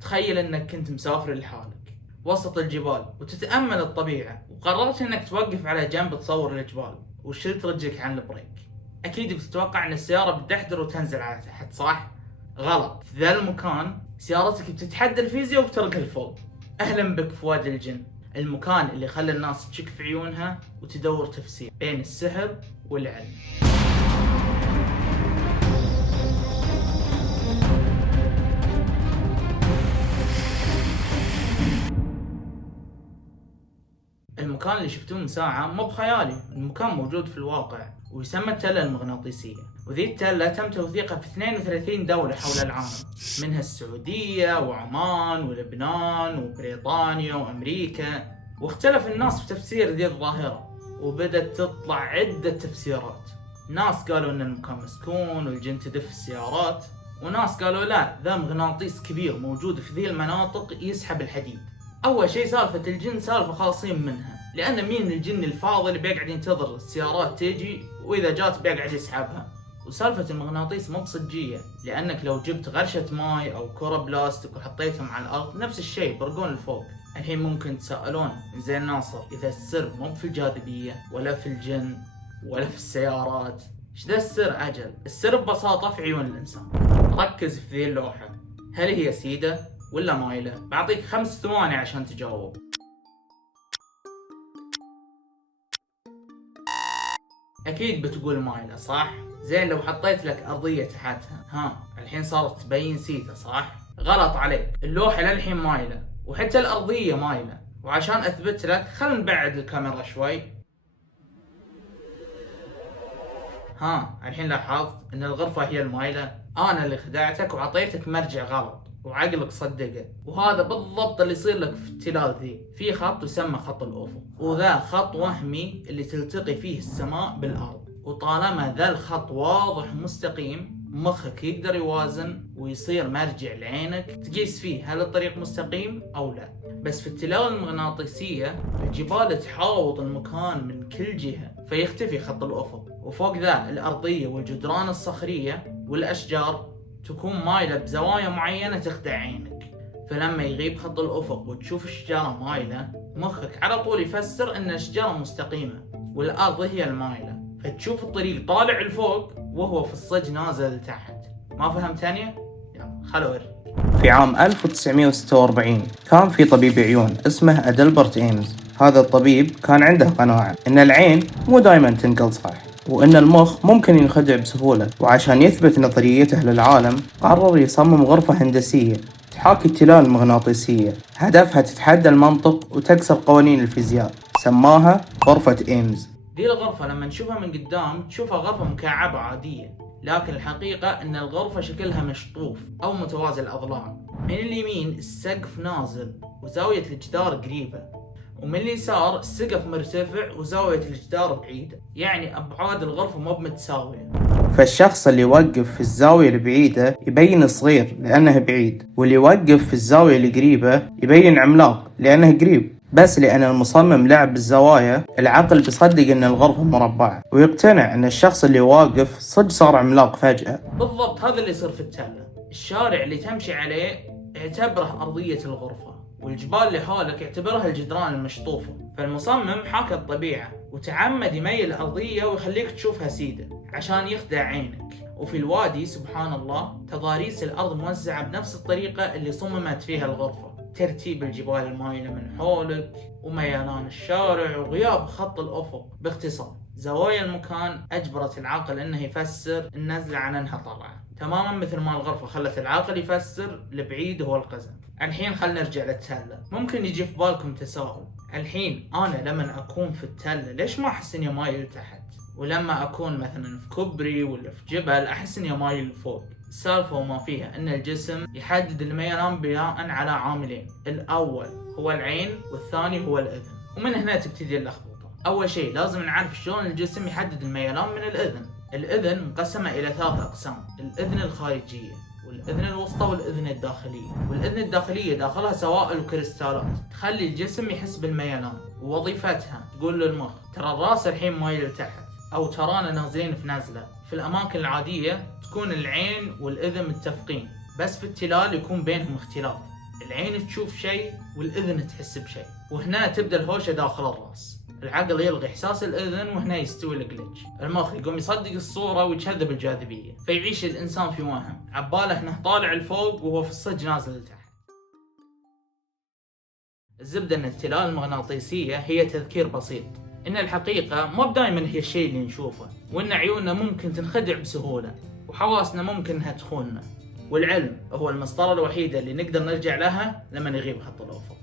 تخيل انك كنت مسافر لحالك وسط الجبال وتتأمل الطبيعة، وقررت انك توقف على جنب تصور الجبال وشلت رجلك عن البريك. اكيد بتتوقع ان السيارة بتدحدر وتنزل على تحت، صح؟ غلط. في ذا المكان سيارتك بتتحدى الفيزياء وبترقل فوق. اهلا بك في وادي الجن، المكان اللي خلى الناس تشك في عيونها وتدور تفسير بين السحر والعلم. المكان اللي شفتوه من ساعة مو بخيالي، المكان موجود في الواقع ويسمى التلة المغناطيسية، وذي التلة تم توثيقها في 32 دولة حول العالم، منها السعودية وعمان ولبنان وبريطانيا وأمريكا. واختلف الناس في تفسير ذي الظاهرة، وبدت تطلع عدة تفسيرات. ناس قالوا ان المكان مسكون والجن تدف السيارات، وناس قالوا لا، ذا مغناطيس كبير موجود في ذي المناطق يسحب الحديد. اول شيء سالفة الجن سالفة خالصين منها، لان مين الجن الفاضي اللي بيقعد ينتظر السيارات تيجي واذا جات بيقعد يسحبها؟ وسالفة المغناطيس مو بصجية، لانك لو جبت غرشة ماي او كرة بلاستيك وحطيتهم على الارض نفس الشيء برقون لفوق. الحين ممكن تسألون زين ناصر، اذا السر مو في الجاذبية ولا في الجن ولا في السيارات، ايش ذا السر؟ اجل السر ببساطة في عيون الانسان. ركز في ذي اللوحة، هل هي سيدة ولا مايلة؟ بعطيك 5 ثواني عشان تجاوب. اكيد بتقول مايلة، صح؟ زين لو حطيت لك ارضية تحتها، الحين صارت تبين سيدة، صح؟ غلط عليك، اللوحة للحين مايلة وحتى الارضية مايلة. وعشان اثبت لك خلنا نبعد الكاميرا شوي. الحين لاحظت ان الغرفة هي المايلة؟ انا اللي خدعتك وعطيتك مرجع غلط وعقلك صدقه. وهذا بالضبط اللي يصير لك في التلال ذي. في خط يسمى خط الافق، وذا خط وهمي اللي تلتقي فيه السماء بالارض. وطالما ذا الخط واضح ومستقيم، مخك يقدر يوازن ويصير مرجع لعينك تقيس فيه هل الطريق مستقيم او لا. بس في التلال المغناطيسية الجبال تحاوط المكان من كل جهة فيختفي خط الافق، وفوق ذا الارضية والجدران الصخرية والاشجار تكون مايلة بزوايا معينة تخدع عينك. فلما يغيب خط الأفق وتشوف الشجرة مايلة، مخك على طول يفسر أن الشجرة مستقيمة والأرض هي المايلة، فتشوف الطريق طالع لفوق وهو في الصج نازل لتحت. ما فهمت ثانية؟ يلا خلو أوريك. في عام 1946 كان في طبيب عيون اسمه أدلبرت إيمز. هذا الطبيب كان عنده قناعة أن العين مو دايما تنقل صح، وأن المخ ممكن ينخدع بسهولة. وعشان يثبت نظريته للعالم قرر يصمم غرفة هندسية تحاكي التلال المغناطيسية، هدفها تتحدى المنطق وتكسر قوانين الفيزياء. سماها غرفة إيمز. دي الغرفة لما نشوفها من قدام تشوفها غرفة مكعبة عادية، لكن الحقيقة أن الغرفة شكلها مشطوف أو متوازي الأضلاع. من اليمين السقف نازل وزاوية الجدار قريبة، ومن اليسار السقف مرتفع وزاوية الجدار بعيدة، يعني أبعاد الغرفة مو متساوية. فالشخص اللي يوقف في الزاوية البعيدة يبين صغير لأنه بعيد، واللي يوقف في الزاوية القريبة يبين عملاق لأنه قريب. بس لأن المصمم لعب بالزوايا، العقل بيصدق أن الغرفة مربعة ويقتنع أن الشخص اللي واقف صدق صار عملاق فجأة. بالضبط هذا اللي يصير في التلة. الشارع اللي تمشي عليه اعتبره أرضية الغرفة، والجبال اللي حولك اعتبرها الجدران المشطوفة. فالمصمم حاكى الطبيعة وتعمد يميل الأرضية ويخليك تشوفها سيدة عشان يخدع عينك. وفي الوادي سبحان الله تضاريس الأرض موزعة بنفس الطريقة اللي صممت فيها الغرفة، ترتيب الجبال المايلة من حولك وميلان الشارع وغياب خط الأفق. باختصار زوايا المكان أجبرت العقل أنه يفسر النزلة عن أنها طلعة، تماما مثل ما الغرفة خلت العقل يفسر البعيد هو القزم. الحين خلنا نرجع للتلة. ممكن يجي في بالكم تساؤل، الحين أنا لما أكون في التلة ليش ما أحس إني مايل تحت؟ ولما أكون مثلا في كوبري ولا في جبل أحس إني مايل فوق؟ السالفة وما فيها أن الجسم يحدد الميلان بناء على عاملين، الأول هو العين والثاني هو الأذن. ومن هنا تبتدي اللخبطة. أول شيء لازم نعرف شلون الجسم يحدد الميلان من الأذن. الأذن مقسمة إلى 3 أقسام: الأذن الخارجية والأذن الوسطى والأذن الداخلية. والأذن الداخلية داخلها سوائل وكريستالات تخلي الجسم يحس بالميلان، ووظيفتها تقول للمخ ترى الراس الحين مايل تحت، أو ترانا نازلين في نزلة. في الأماكن العادية تكون العين والأذن متفقين، بس في التلال يكون بينهم اختلاف. العين تشوف شيء والأذن تحس بشيء، وهنا تبدأ الهوشة داخل الرأس. العقل يلغي إحساس الأذن وهنا يستوي الجلتش. المخ يقوم يصدق الصورة ويتشذب الجاذبية، فيعيش الإنسان في وهم عباله إنه طالع لفوق وهو في الصج نازل لتحت. الزبدة إن التلال المغناطيسية هي تذكير بسيط إن الحقيقة مو دائما هي الشيء اللي نشوفه، وإن عيوننا ممكن تنخدع بسهولة، وحواسنا ممكن إنها تخوننا، والعلم هو المسطرة الوحيدة اللي نقدر نرجع لها لما يغيب خط الأفق.